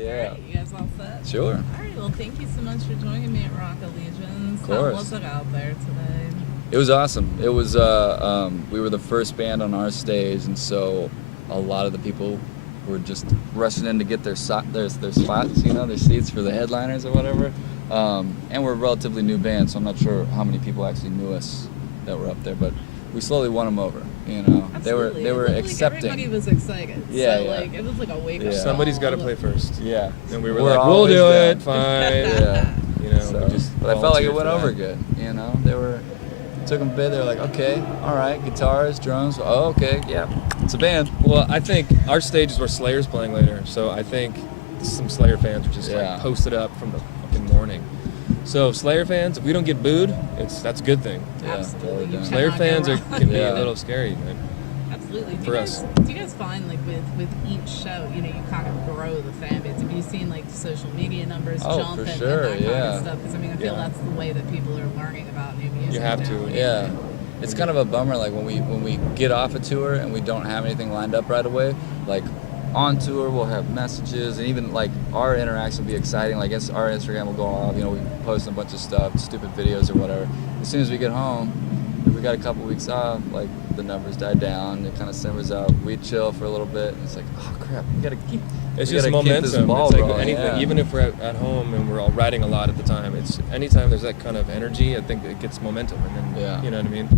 Yeah. All right, you guys all set? Sure. All right, well, thank you so much for joining me at Rock Allegiance. Of course. How was it out there today? It was awesome. It was, we were the first band on our stage, and so a lot of the people were just rushing in to get their spots, their seats for the headliners or whatever. And we're a relatively new band, so I'm not sure how many people actually knew us that were up there, but we slowly won them over. Absolutely. They were It looked accepting. Like everybody was excited. Yeah, so, yeah. like, it was like a wake up. Somebody's got to play first. Yeah. And we were We're like, we'll always do down. it, fine. Yeah. But I felt like it volunteered went for over that. good. They were took them a bit. They were like, okay, all right, guitars, drums. Oh, okay, yeah, it's a band. Well, I think our stage is where Slayer's playing later, so I think some Slayer fans are just like posted up from the fucking morning. So Slayer fans, if we don't get booed, that's a good thing. Yeah, Absolutely. You Slayer cannot fans go can be Yeah. a little scary, man. Absolutely. For us. Do you guys find, like, with each show, you kind of grow the fan base? Have you seen, like, social media numbers jump for and sure, that kind yeah. of stuff? Because, I mean, I feel that's the way that people are learning about new music. You have now. to. Yeah, it's kind of a bummer. Like when we get off a tour and we don't have anything lined up right away. Like on tour, we'll have messages, and even like our interaction will be exciting. Like our Instagram will go off. We post a bunch of stuff, stupid videos or whatever. As soon as we get home, if we got a couple weeks off, like the numbers die down. It kind of simmers out. We chill for a little bit. And it's like, oh crap, we gotta keep. It's we just gotta keep this momentum. ball It's like rolling, anything. yeah. Even if we're at home and we're all writing a lot at the time, it's anytime there's that kind of energy, I think it gets momentum, and then you know what I mean.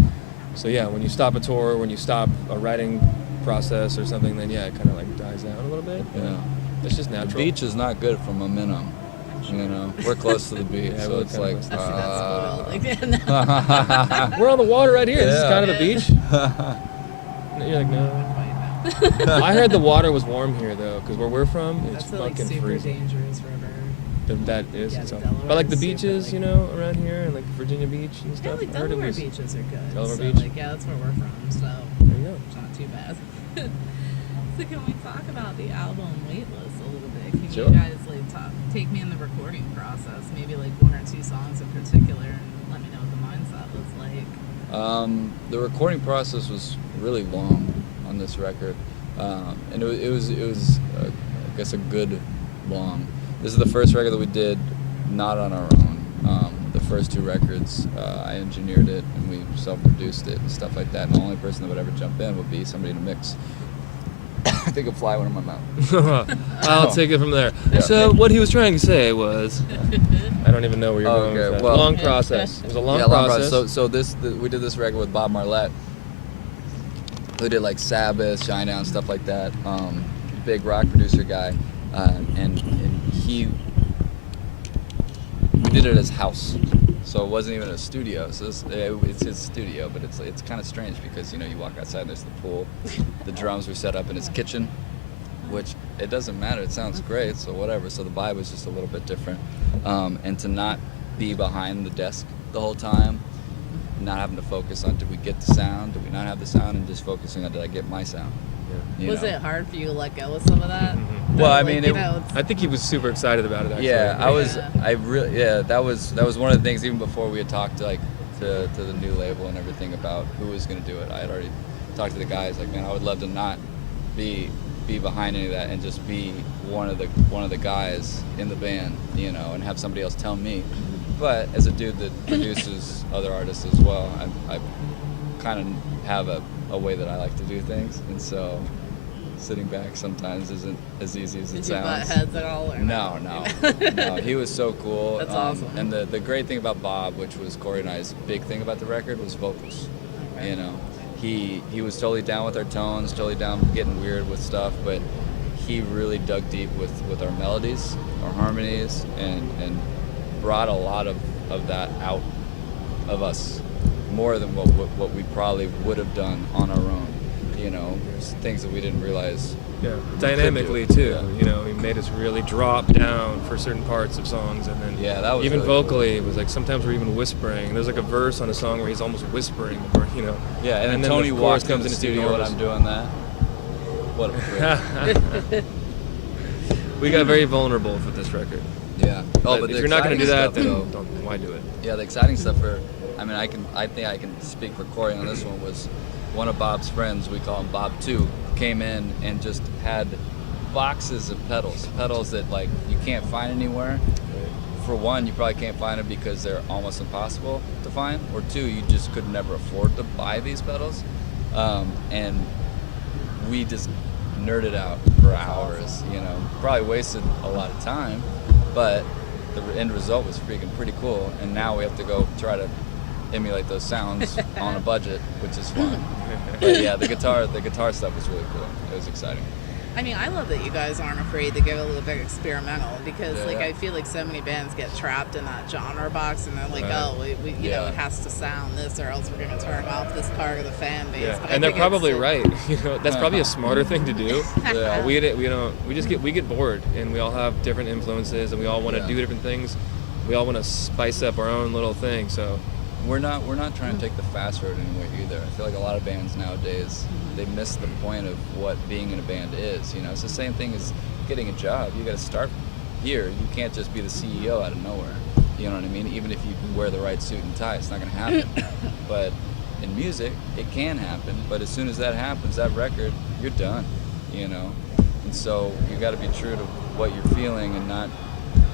So yeah, when you stop a tour, when you stop a writing process or something, then it kind of like dies down a little bit. Yeah, it's just natural. The beach is not good for momentum. We're close to the beach, Yeah, so we're it's kinda like. That's spoiled. We're on the water right here. This is Yeah. kind of the beach. And you're like, no. I heard the water was warm here though, because where we're from, it's That's a, like, fucking super freezing. dangerous river. That is. Yeah, It's the all- Delaware but like the is beaches, super, around here, and like Virginia Beach and Yeah, stuff. like I heard it Delaware was. beaches are good. Delaware so, Beach? like, yeah, that's where we're from. So There you go. it's not too bad. So can we talk about the album waitlist a little bit? Can Sure. you guys take me in the recording process? Maybe like one or two songs in particular, and let me know what the mindset was like. The recording process was really long on this record, and it was I guess a good long. This is the first record that we did not on our own. The first two records, I engineered it and we self-produced it and stuff like that. And the only person that would ever jump in would be somebody to mix. I think a fly went in my mouth. I'll take it from there. Yeah. So what he was trying to say was, I don't even know where you're going with that. well- long process. It was a long Yeah, process. So we did this record with Bob Marlette, who did like Sabbath, Shinedown, stuff like that. Big rock producer guy, and we did it at his house. So it wasn't even a studio. So it's his studio, but it's kind of strange because you walk outside and there's the pool, the drums were set up in his kitchen, which it doesn't matter. It sounds great, so whatever. So the vibe was just a little bit different, and to not be behind the desk the whole time, not having to focus on did we get the sound, did we not have the sound, and just focusing on did I get my sound. Was it hard for you to let go of some of that? Well, I Like, mean, I think he was super excited about it. Actually. Yeah, that was one of the things even before we had talked to the new label and everything about who was going to do it. I had already talked to the guys like, man, I would love to not be behind any of that and just be one of the guys in the band, and have somebody else tell me. But as a dude that produces other artists as well, I kind of have a way that I like to do things, and so sitting back sometimes isn't as easy as it sounds. Did you butt heads at all? Or No. He was so cool. That's awesome. And the great thing about Bob, which was Corey and I's big thing about the record, was vocals. Okay. He was totally down with our tones, totally down with getting weird with stuff, but he really dug deep with our melodies, our harmonies, and brought a lot of that out of us, more than what we probably would have done on our own. There's things that we didn't realize. Yeah, dynamically too. He made us really drop down for certain parts of songs, and then that was even really vocally, cool. It was like sometimes we're even whispering. There's like a verse on a song where he's almost whispering, Yeah, and then Tony the walks chorus comes in the into studio when I'm doing that. What a freak. We got very vulnerable for this record. Yeah. But if you're not going to do that, then though, why do it? Yeah, the exciting stuff I think I can speak for Corey on this one, was one of Bob's friends, we call him Bob 2, came in and just had boxes of pedals that like you can't find anywhere. For one, you probably can't find them because they're almost impossible to find, or two, you just could never afford to buy these pedals. And we just nerded out for hours, you know, probably wasted a lot of time, but the end result was freaking pretty cool. And now we have to go try to emulate those sounds on a budget, which is fun. But yeah, the guitar stuff was really cool. It was exciting. I mean, I love that you guys aren't afraid to get a little bit experimental, because I feel like so many bands get trapped in that genre box, and they're like, you know, it has to sound this or else we're going to turn off this part of the fan base. Yeah. And they're probably right. You know, that's probably a smarter thing to do. We get bored, and we all have different influences, and we all want to do different things. We all want to spice up our own little thing. So we're not trying to take the fast road anyway either. I feel like a lot of bands nowadays, they miss the point of what being in a band is. You know, it's the same thing as getting a job. You got to start here. You can't just be the CEO out of nowhere. You know what I mean? Even if you wear the right suit and tie, it's not going to happen. But in music, it can happen. But as soon as that happens, that record, you're done. You know, and so you got to be true to what you're feeling and not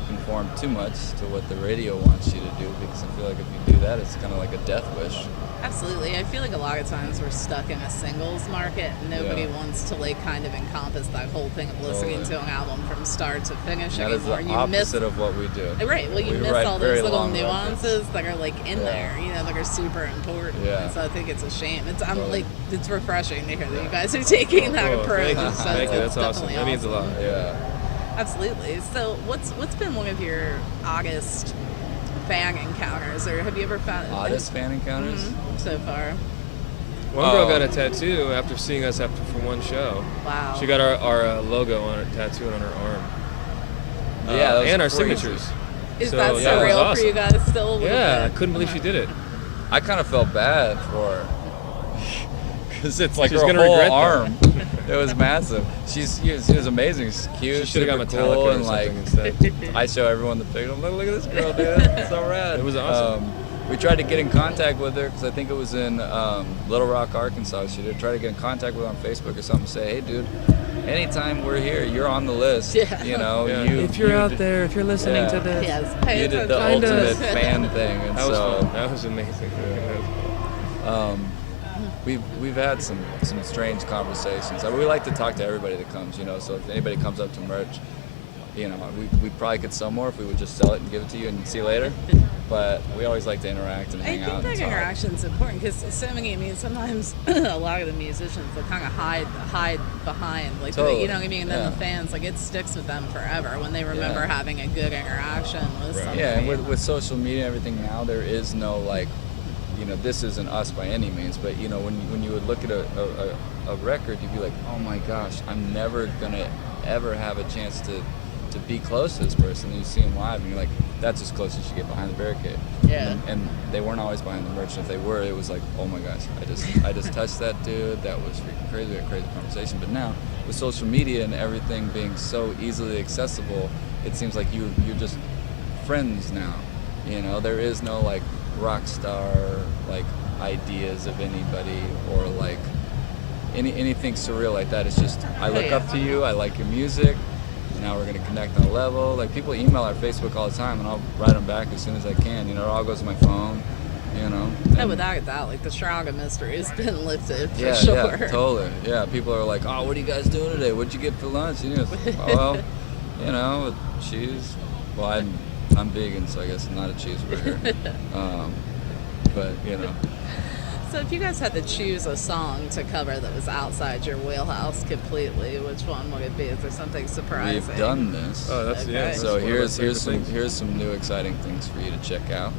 conform too much to what the radio wants you to do, because I feel like if you do that, it's kind of like a death wish. Absolutely. I feel like a lot of times we're stuck in a singles market, and nobody wants to like kind of encompass that whole thing of listening to an album from start to finish that anymore. Is the opposite of what we do. Right. Well, you miss all those little nuances that are like in there, you know, that are super important. Yeah. And so I think it's a shame. It's refreshing to hear that you guys are taking that approach. Thank you. That's awesome. That means a lot. Yeah. Absolutely. So what's been one of your oddest fan encounters, or have you ever found oddest fan encounters so far? One girl got a tattoo after seeing us for one show. Wow. She got our logo on her tattooed on her arm. And our signatures. Is that surreal awesome for you guys still? Yeah, I couldn't believe she did it. I kind of felt bad for her because it's like She's her gonna whole regret arm. It was massive. She was amazing. She's cute. She should have got Metallica cool, or and like instead. I show everyone the picture. I'm like, look at this girl, dude. It's so rad. It was awesome. We tried to get in contact with her because I think it was in Little Rock, Arkansas. She did try to get in contact with her on Facebook or something. Say, hey, dude, anytime we're here, you're on the list. Yeah. You know, if you're out there, if you're listening to this, you did the ultimate fan thing, and that was fun. That was amazing. We've had some strange conversations. I mean, we like to talk to everybody that comes, you know. So if anybody comes up to merch, you know, we probably could sell more if we would just sell it and give it to you and see you later. But we always like to interact and hang out. I think that interaction's important, because so many. I mean, sometimes a lot of the musicians, they kind of hide behind, like, totally. you know what I mean. And then the fans, like, it sticks with them forever when they remember having a good interaction with somebody. Yeah, and with social media and everything now, there is no like, you know, this isn't us by any means, but you know, when you would look at a record, you'd be like, oh my gosh, I'm never gonna ever have a chance to be close to this person. And you see them live, and you're like, that's as close as you get behind the barricade. Yeah. And they weren't always behind the merch. And if they were, it was like, oh my gosh, I just touched that dude. That was freaking crazy. We had a crazy conversation. But now with social media and everything being so easily accessible, it seems like you're just friends now. You know, there is no like rock star like ideas of anybody or like anything surreal like that. It's just, I look up to you, I like your music, now we're gonna connect on a level. Like, people email our Facebook all the time, and I'll write them back as soon as I can. You know, it all goes to my phone. You know. No, without a doubt, like, the shroud of mystery has been lifted for sure. Yeah, totally. Yeah, people are like, oh, what are you guys doing today? What'd you get for lunch? You know, well, you know, cheese. Well, I'm vegan, so I guess not a cheeseburger. But you know. So if you guys had to choose a song to cover that was outside your wheelhouse completely, which one would it be? Is there something surprising? We've done this. Oh, that's yeah. So here's some new exciting things for you to check out.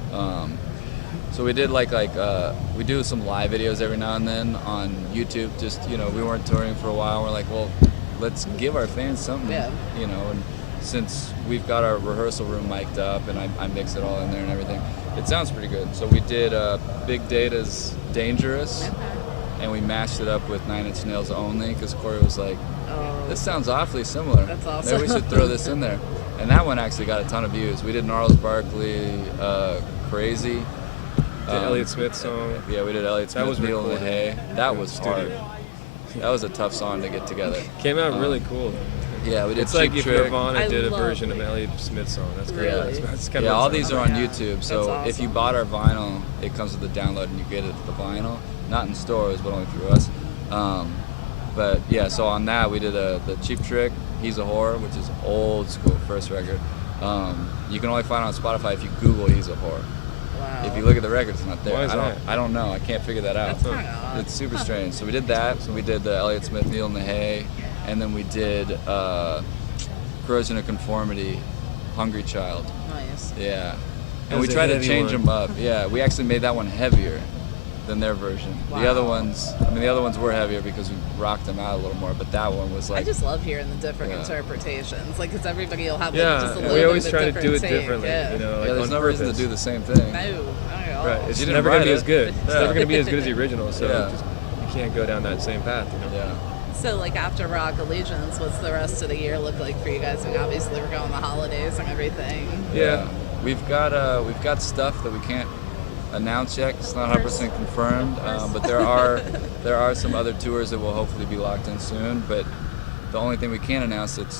So we did we do some live videos every now and then on YouTube. Just, you know, we weren't touring for a while. We're like, well, let's give our fans something. Yeah. You know, and since we've got our rehearsal room mic'd up and I mix it all in there and everything, it sounds pretty good. So we did Big Data's Dangerous, and we mashed it up with 9 Inch Nails Only, because Corey was like, this sounds awfully similar. That's awesome. Maybe we should throw this in there. And that one actually got a ton of views. We did Gnarls Barkley, Crazy. The Elliott Smith song. Yeah, we did Elliott Smith, That was Needle in the recorded. Hay. That was hard. Studio. That was a tough song to get together. Came out really cool. Yeah, we did It's Cheap like if Trick. Nirvana did a love version of Bleak. Elliott Smith's song. That's kind Really? of that's kind Yeah, of all what it these sounds are on Yeah. YouTube. So That's if you awesome. bought our vinyl, it comes with the download and you get it the vinyl, not in stores, but only through us. But yeah, so on that we did the Cheap Trick, He's a Whore, which is old school, first record. You can only find it on Spotify if you Google He's a Whore. Wow. If you look at the record, it's not there. Why is that? I don't know. I can't figure that out. That's kinda odd. It's super strange. So we did that. So we did the Elliott Smith, Needle in the Hay, and then we did Corrosion of Conformity, Hungry Child. Nice. Yeah. That And we was a tried to heavy change one. them up. Yeah, we actually made that one heavier than their version. The other Wow. ones, I mean, the other ones were heavier because we rocked them out a little more, but that one was I like, just love hearing the different Yeah. interpretations, like, because everybody will have like, Yeah, just a and little we bit always of a try to do it different take. differently. Yeah. You know, like yeah, there's on no reason to purpose. do the same thing. No, not at all. Right, it's You didn't never gonna write be it. as good. It's Yeah. never gonna be as good as the original. So Yeah. just, you can't go down that same path. You know? Yeah. So, like, after Rock Allegiance, what's the rest of the year look like for you guys? I mean, obviously, we're going the holidays and everything. Yeah. We've got stuff that we can't announce yet. It's not 100% confirmed, but there are some other tours that will hopefully be locked in soon. But the only thing we can announce that's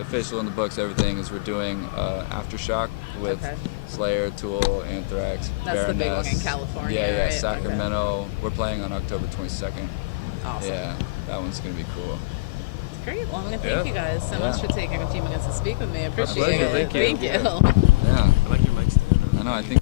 official in the books, everything, is we're doing Aftershock with Okay. Slayer, Tool, Anthrax, That's the big one in Baroness. California, Yeah, right? Sacramento. We're playing on October 22nd. Awesome. Yeah, that one's gonna be cool. Great. Well, I want to Yeah. thank you guys so much Yeah. for taking a few minutes to speak with me. I appreciate pleasure. it. Thank you. Thank you. Yeah, I like your mic stand. I know. I think.